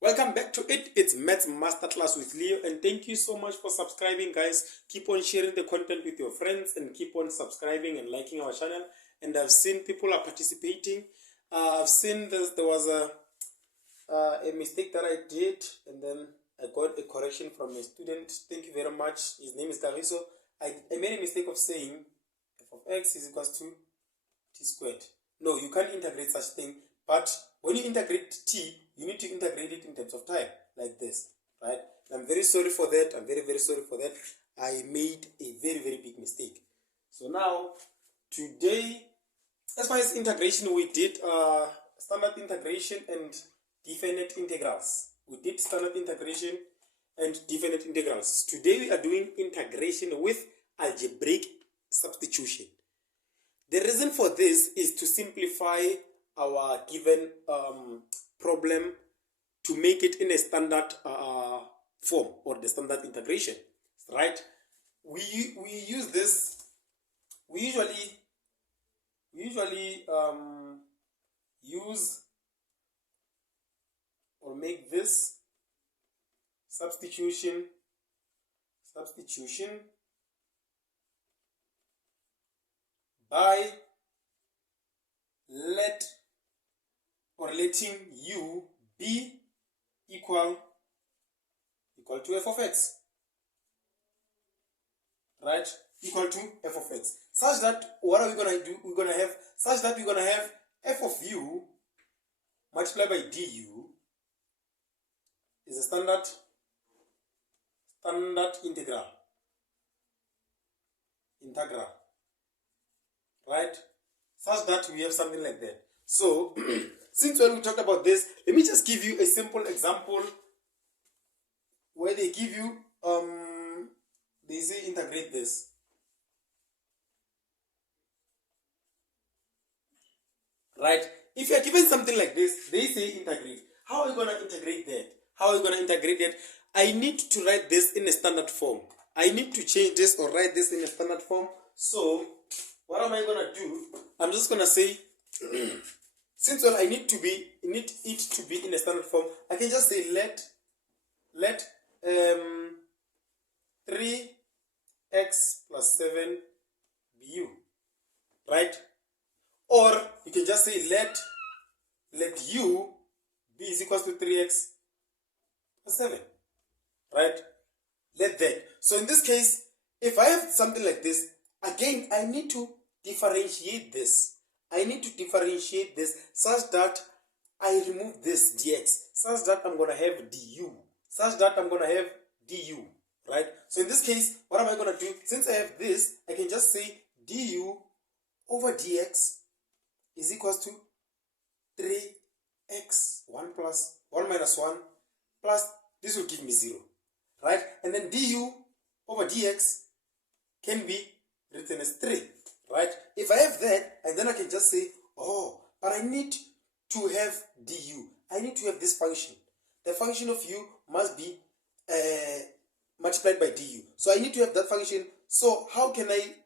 Welcome back to it. It's Maths Masterclass with Leo, and thank you so much for subscribing, guys. Keep on sharing the content with your friends and keep on subscribing and liking our channel. And I've seen people are participating. I've seen there was a mistake that I did, and then I got a correction from a student. Thank you very much. His name is Cariso. I made a mistake of saying f of x is equals to t squared. No, you can't integrate such thing. But when you integrate t, you need to integrate it in terms of time, like this, right? And I'm very sorry for that. I'm very, very sorry for that. I made a very, very big mistake. So now, today, as far as integration, we did standard integration and definite integrals. We did standard integration and definite integrals. Today, we are doing integration with algebraic substitution. The reason for this is to simplify our given problem to make it in a standard form, or the standard integration, right? We use this. We usually use or make this substitution by letting u be equal to f of x, right? Equal to f of x, such that what are we going to do? We're going to have f of u multiplied by du is a standard integral, right? Such that we have something like that. So, since when we talked about this, let me just give you a simple example where they give you, they say integrate this. Right? If you are given something like this, they say integrate. How are you going to integrate that? I need to write this in a standard form. I need to change this or write this in a standard form. So, what am I going to do? I'm just going to say, since I need it to be in a standard form, I can just say let 3x plus 7 be u, right? Or you can just say let u be is equals to 3x plus 7, right? Let that. So in this case, if I have something like this, again, I need to differentiate this. Such that I remove this dx, such that I'm going to have du, right? So in this case, what am I going to do? Since I have this, I can just say du over dx is equals to 3x 1 minus 1 plus, this will give me 0, right? And then du over dx can be written as 3, right? If I have that, and then I can just say, oh, but I need to have du. I need to have this function. The function of u must be multiplied by du. So I need to have that function. So how can I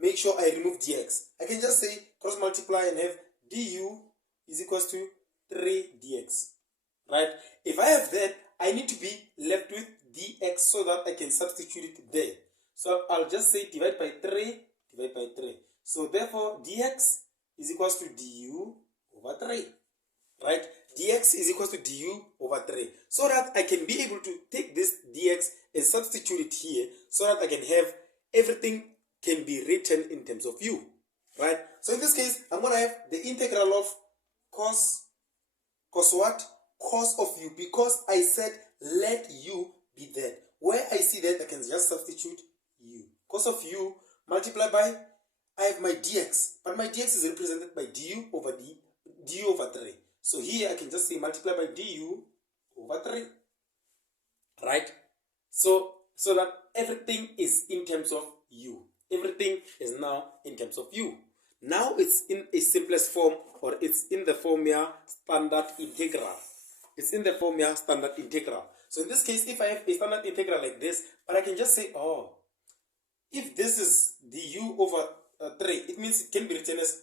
make sure I remove dx? I can just say cross multiply and have du is equals to 3 dx, right? If I have that, I need to be left with dx so that I can substitute it there. So I'll just say divide by 3. So therefore dx is equals to du over 3, right? Dx is equals to du over 3. So that I can be able to take this dx and substitute it here, so that I can have everything can be written in terms of u, right? So in this case, I'm going to have the integral of cos what? Cos of u, because I said let u be that. Where I see that, I can just substitute u. Cos of u multiplied by, I have my dx, but my dx is represented by du over 3. So here I can just say multiply by du over 3, right? So that everything is in terms of u. Everything is now in terms of u. Now it's in a simplest form, or it's in the form here standard integral. So in this case, if I have a standard integral like this, but I can just say, oh, if this is du over 3, it means it can be written as,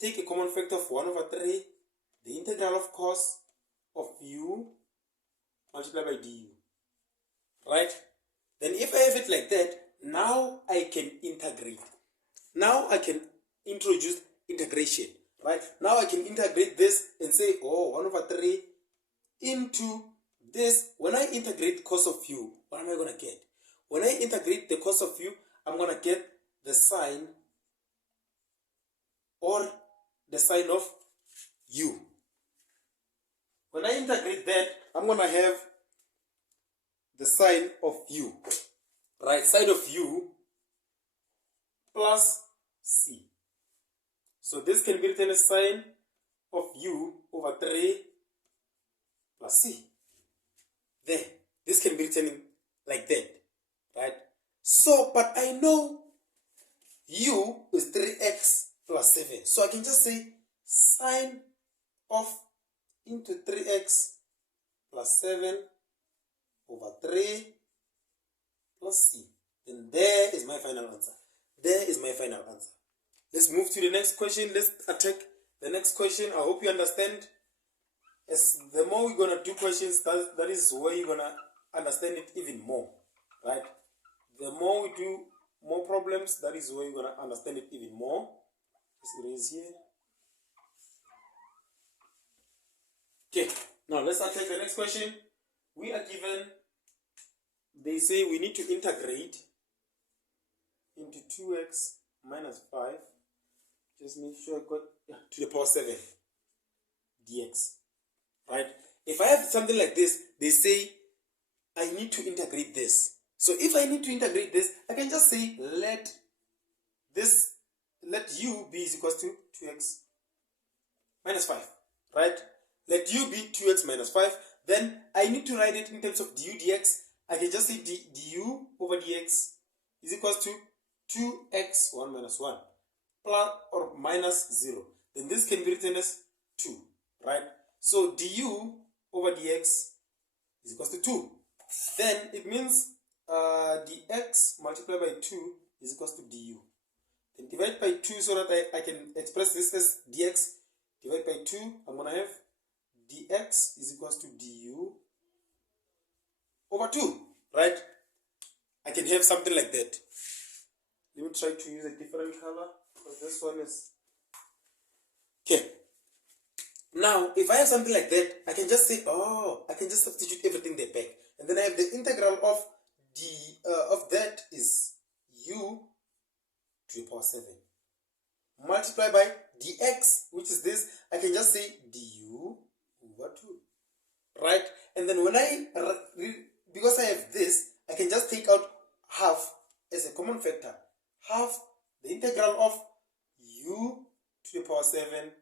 take a common factor of 1 over 3, the integral of cos of u multiplied by du. Right? Then if I have it like that, now I can integrate. Now I can introduce integration. Right? Now I can integrate this and say, oh, 1 over 3 into this. When I integrate cos of u, what am I going to get? When I integrate the cos of u, I'm going to get the sine or the sine of u. When I integrate that, I'm going to have the sine of u. Right? Sine of u plus c. So this can be written as sine of u over 3 plus c. There. This can be written like that. Right? So, but I know u is 3x plus 7. So I can just say sine of into 3x plus 7 over 3 plus c. Then there is my final answer. There is my final answer. Let's move to the next question. Let's attack the next question. I hope you understand. As the more we're going to do questions, that is where you're going to understand it even more. Right? The more we do more problems, that is where you're going to understand it even more. Let's erase here. Okay, now let's attack the next question. We are given, they say we need to integrate into 2x minus 5. Just make sure I got to the power 7 dx. Right? If I have something like this, they say I need to integrate this. So if I need to integrate this, I can just say let u be is equals to 2x minus 5. Right? Let u be 2x minus 5. Then I need to write it in terms of du dx. I can just say du over dx is equals to 2x 1 minus 1 plus or minus 0. Then this can be written as 2. Right? So du over dx is equals to 2. Then it means dx multiplied by 2 is equals to du. Then divide by 2 so that I can express this as dx. Divide by 2, I'm going to have dx is equals to du over 2. Right? I can have something like that. Let me try to use a different color because this one is... Okay. Now, if I have something like that, I can just say, oh, I can just substitute everything there back. And then I have the integral of that is u to the power 7. Multiply by dx, which is this, I can just say du over 2. Right? And then when because I have this, I can just take out half as a common factor. Half the integral of u to the power 7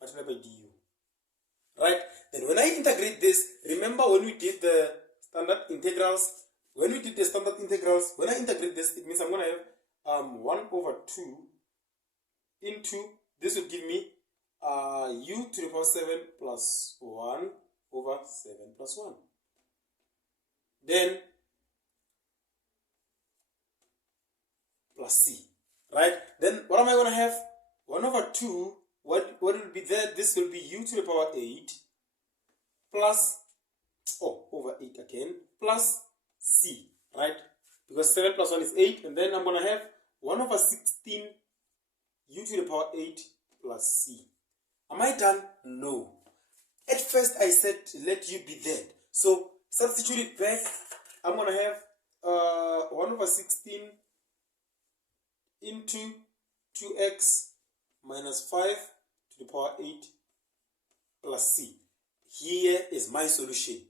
multiplied by du. Right? Then when I integrate this, remember when we did the standard integrals, when I integrate this, it means I'm going to have 1 over 2 into, this will give me u to the power 7 plus 1 over 7 plus 1. Then plus c. Right? Then what am I going to have? 1 over 2, what will be there? This will be u to the power 8 plus, over 8 again, plus c. Right? Because 7 plus 1 is 8. And then I'm going to have 1 over 16 u to the power 8 plus c. Am I done? No. At first I said let u be there. So substitute it back. I'm going to have 1 over 16 into 2x minus 5 to the power 8 plus c. Here is my solution.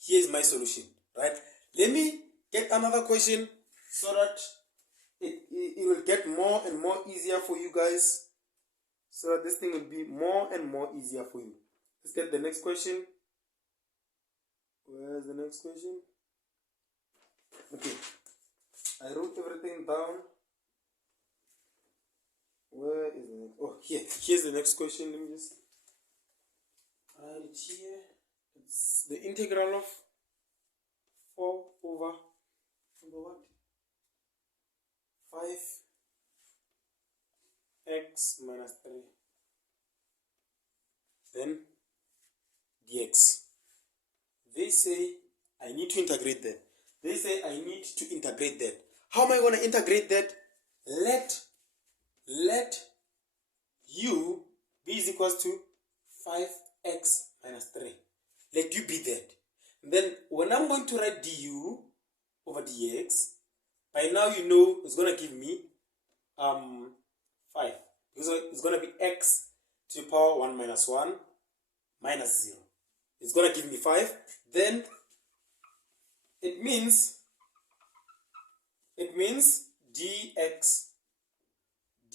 Here is my solution. Right? Let me get another question so that it will get more and more easier for you guys. So that this thing will be more and more easier for you. Let's get the next question. Where's the next question? Okay. I wrote everything down. Where is the next? Oh, here. Here's the next question. Let me just write it here. It's the integral of 4 over what? 5x minus 3. Then dx. They say I need to integrate that. They say I need to integrate that. How am I going to integrate that? Let u be is equals to 5x minus 3. Let u be that. Then when I'm going to write du over dx, by now you know it's going to give me 5. Because it's going to be x to the power 1 minus 1 minus 0. It's going to give me 5. Then it means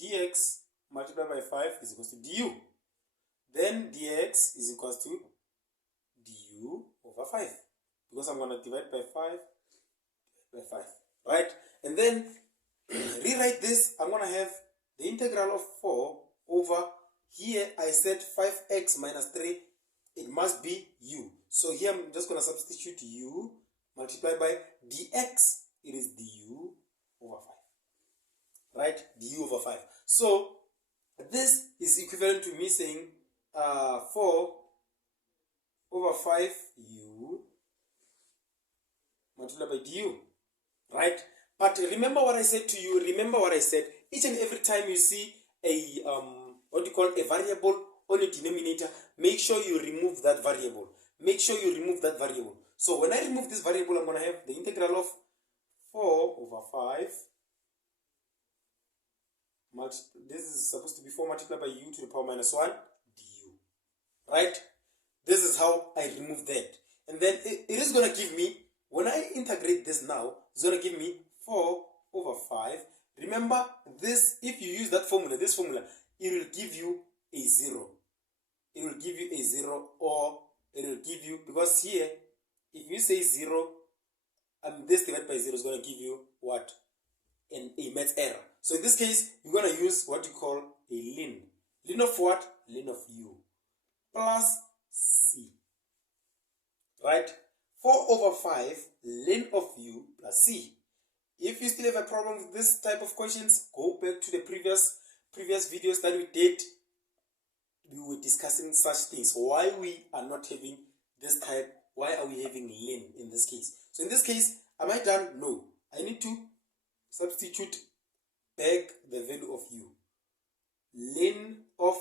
dx multiplied by 5 is equals to du. Then dx is equals to du over 5. Because I'm going to divide by 5. Right? And then rewrite this. I'm going to have the integral of 4 over here. I said 5x minus 3. It must be u. So here I'm just going to substitute u multiplied by dx. It is du over 5. Right? Du over 5. So this is equivalent to me saying 4 over 5u multiplied by du. Right? But remember what I said to you. Remember what I said. Each and every time you see a what you call a variable on a denominator, make sure you remove that variable. Make sure you remove that variable. So when I remove this variable, I'm going to have the integral of 4 over 5. This is supposed to be 4 multiplied by u to the power minus 1 du. Right? This is how I remove that. And then it is going to give me, when I integrate this now, it's going to give me 4 over 5. Remember this, if you use that formula, this formula, it will give you a 0. It will give you a 0, or it will give you, because here, if you say 0, and this divided by 0 is going to give you what? A math error. So in this case, you're going to use what you call a ln. Ln of what? Ln of u plus c. Right? 4 over 5 ln of u plus c. If you still have a problem with this type of questions, go back to the previous videos that we did. We were discussing such things. Why we are not having this type, why are we having ln in this case? So in this case, am I done? No. I need to substitute back the value of u. Ln of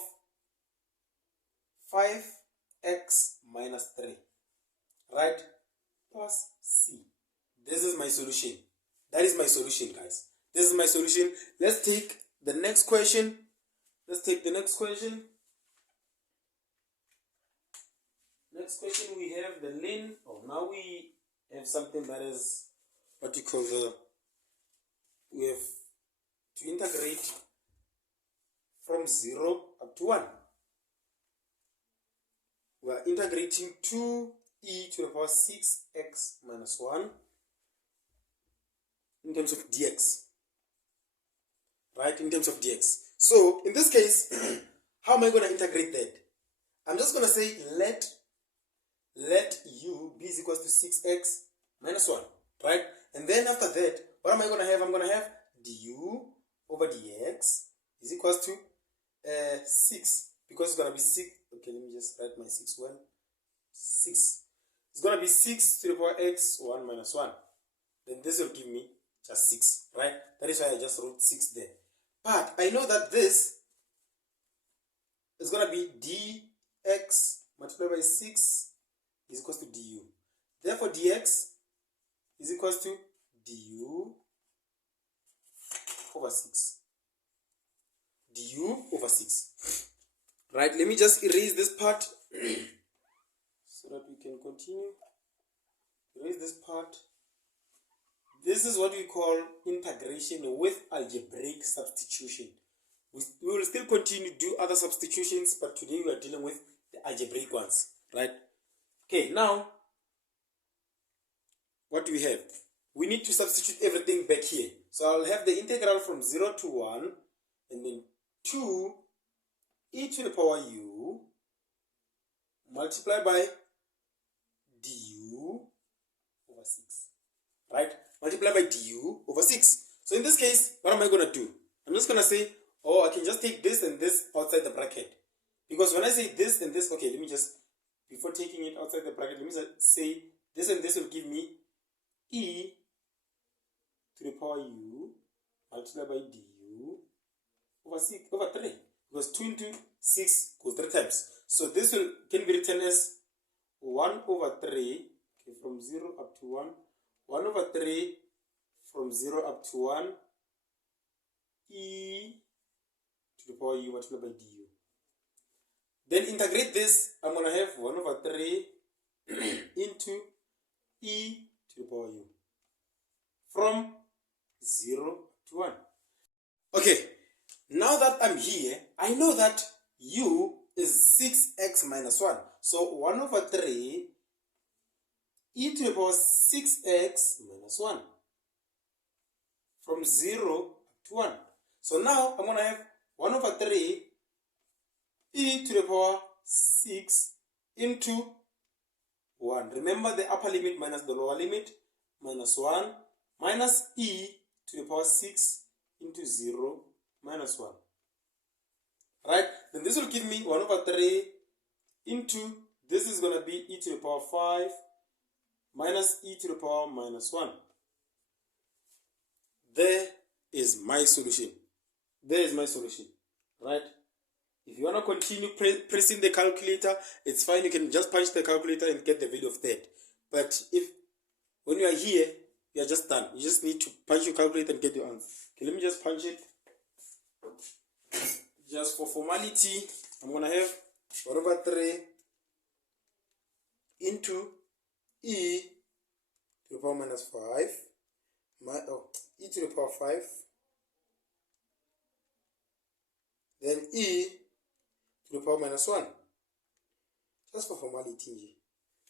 5x minus 3. Right? Plus c. This is my solution. That is my solution, guys. This is my solution. Let's take the next question. Next question we have the ln. Oh, now we have something that is what you call we have to integrate from 0 up to 1. We are integrating 2e to the power 6x minus 1 in terms of dx. Right? In terms of dx. So, in this case, how am I going to integrate that? I'm just going to say let u be is equals to 6x minus 1. Right? And then after that, what am I going to have? I'm going to have du over dx is equals to 6. Because it's going to be 6. Okay, let me just write my 6 well. 6. It's going to be 6 to the power x 1 minus 1. Then this will give me just 6. Right? That is why I just wrote 6 there. But I know that this is going to be dx multiplied by 6 is equals to du. Therefore, dx is equals to du over 6. Du over 6. Right, let me just erase this part so that we can continue. Erase this part. This is what we call integration with algebraic substitution. We will still continue to do other substitutions, but today we are dealing with the algebraic ones. Right? Okay, now, what do we have? We need to substitute everything back here. So I'll have the integral from 0 to 1, and then 2 e to the power u multiplied by du over 6. Right? Multiplied by du over 6. So in this case, what am I going to do? I'm just going to say, oh, I can just take this and this outside the bracket. Because when I say this and this, okay, let me just, before taking it outside the bracket, let me say This and this will give me e to the power u multiplied by du over 3. Because 2 into 6 goes 3 times. So this can be written as 1 over 3, okay, from 0 up to 1. 1 over 3 from 0 up to 1 e to the power u multiplied by du. Then integrate this. I'm going to have 1 over 3 into e to the power u from 0 to 1. Okay, now that I'm here, I know that u is 6x minus 1. So 1 over 3 e to the power 6x minus 1 from 0 to 1. So now I'm going to have 1 over 3 e to the power 6 into 1. Remember the upper limit minus the lower limit, minus 1 minus e to the power 6 into 0 minus 1. Right? Then this will give me 1 over 3 into, this is going to be e to the power 5 minus e to the power minus 1. There is my solution. There is my solution. Right? If you want to continue pressing the calculator, it's fine. You can just punch the calculator and get the value of that. But if when you are here, you are just done. You just need to punch your calculator and get your answer. Okay, let me just punch it. Just for formality, I'm going to have 1 over 3 into e to the power minus 5. E to the power 5. Then e to the power minus 1. Just for formality.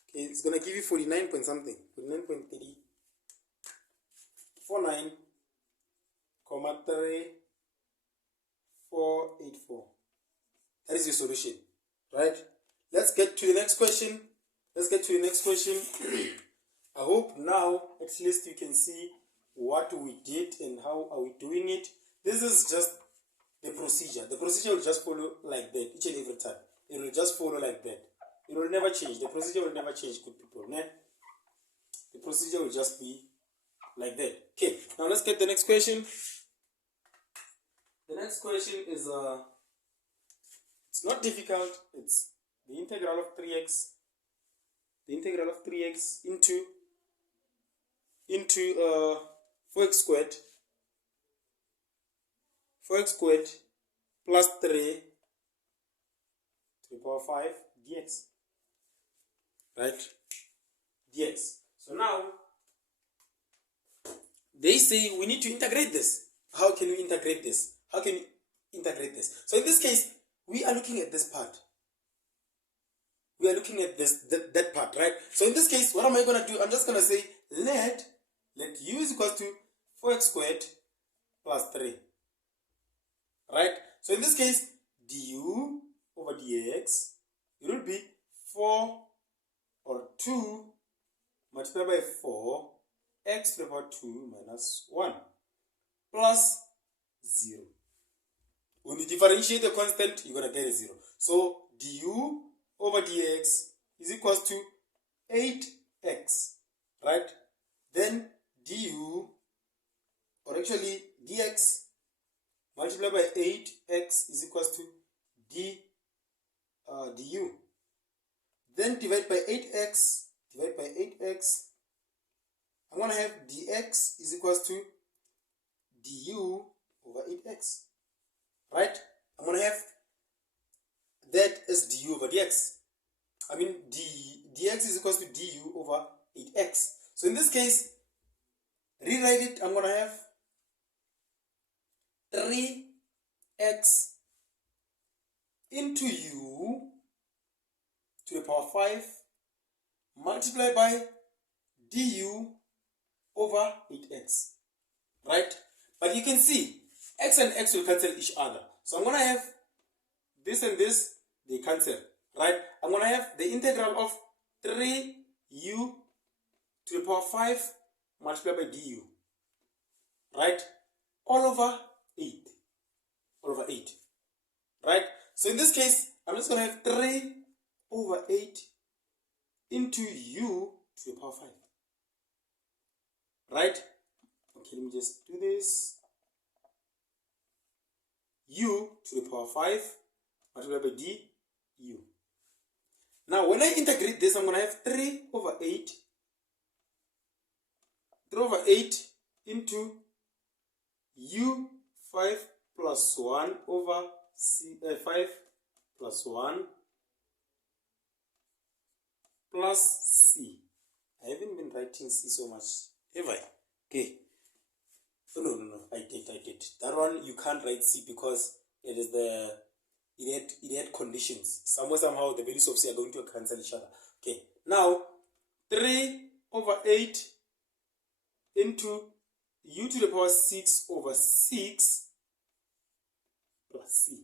Okay, it's going to give you 49 point something. 49.30. 49, 3, 4, 8, 4. That is your solution. Right? Let's get to the next question. I hope now at least you can see what we did and how are we doing it. This is just the procedure. The procedure will just follow like that each and every time. It will just follow like that. It will never change. The procedure will never change, good people. Né? The procedure will just be like that. Okay, now let's get the next question. The next question is it's not difficult. It's the integral of 3x. The integral of 3x into 4x squared. 4x squared plus 3 to the power 5 dx. Right? Dx. So now, they say we need to integrate this. How can we integrate this? So in this case, we are looking at this part. We are looking at that part, right? So in this case, what am I going to do? I'm just going to say let u is equal to 4x squared plus 3. Right? So in this case, du over dx, it will be 4 or 2 multiplied by 4 x to the power 2 minus 1 plus 0. When you differentiate the constant, you're going to get a 0. So du over dx is equal to 8x, right? Then du, or actually dx multiplied by 8x is equal to du. Then divide by 8x, I'm going to have dx is equal to du over 8x. Right? I'm going to have that as du over dx. I mean, dx is equal to du over 8x. So in this case, rewrite it. I'm going to have 3x into u to the power 5 multiplied by du over 8x. Right? But you can see, x and x will cancel each other. So I'm going to have this and this, they cancel. Right? I'm going to have the integral of 3u to the power 5 multiplied by du. Right? All over 8. All over 8. Right? So in this case, I'm just going to have 3 over 8 into u to the power 5. Right? Okay, let me just do this. U to the power 5 multiplied by d u. Now, when I integrate this, I'm going to have 3 over 8. 3 over 8 into u 5 plus 1 over 5 plus 1 plus c. I haven't been writing c so much, have I? Okay. Oh, no. I did. That one you can't write c because it had conditions. Somehow the values of c are going to cancel each other. Okay. Now 3 over 8 into u to the power 6 over 6 plus c.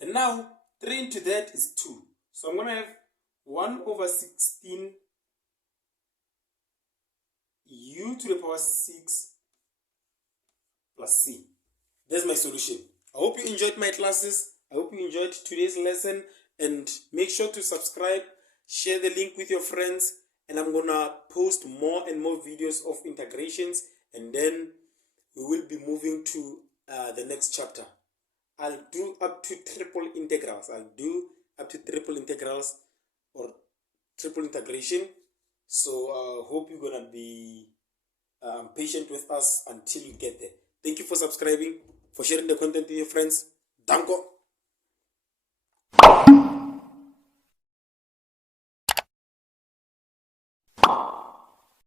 And now 3 into that is 2. So I'm going to have 1 over 16 u to the power 6 plus c. That's my solution. I hope you enjoyed my classes. I hope you enjoyed today's lesson. And make sure to subscribe, share the link with your friends. And I'm going to post more and more videos of integrations. And then we will be moving to the next chapter. I'll do up to triple integrals. Or triple integration. So hope you're going to be patient with us until you get there. Thank you for subscribing, for sharing the content with your friends. Danko.